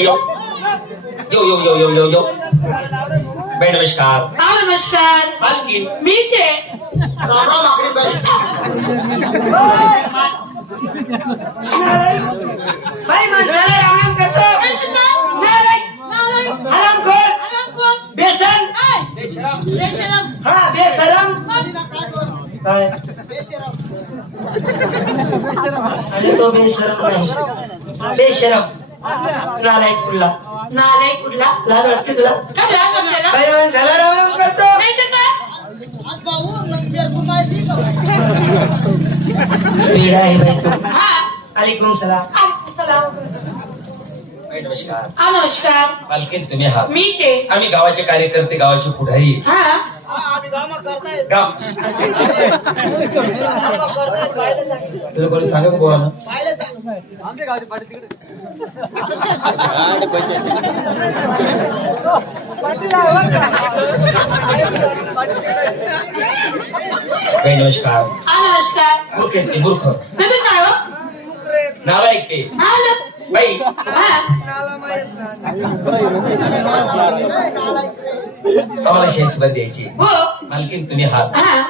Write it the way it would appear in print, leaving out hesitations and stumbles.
बाई यो यो यो यो यो यो यो बाई नमस्कार. नमस्कार. मालकीन मीच आहे. राम राम आखरी बाई. बाई माणसाला राम करतो. हरामखोर. बेसन. हा बेशरम. काय आणि तो बेशरम नाही बेशरम. नालायक तुला नालायक कुठला लाज वाटते तुला. काय लाज वाटते ना? बाई माणसाला राम करतो. नाही तर काय? आज भाऊ मेरे को माहिती का? वेडा आहे बाई तू. हा अलैकुम सलाम. चला. बाई नमस्कार. नमस्कार. मालकीन तुम्ही आहात. मीच आहे. आम्ही गावाचे कार्यकर्ते गावाचे पुढारी. हा हाँ आम्ही गाव करतायत. गाव करतायत बायले सांग. तुला कोणी सांगा बोला ना. बायले सांग. बाई नमस्कार. नमस्कार. मूर्ख आहेत ते, मूर्ख नाही तर काय हो? नालायक ते. आलं. बाई हा आम्हाला शेसला द्यायची. हो मालकीन तुम्ही आहात. हा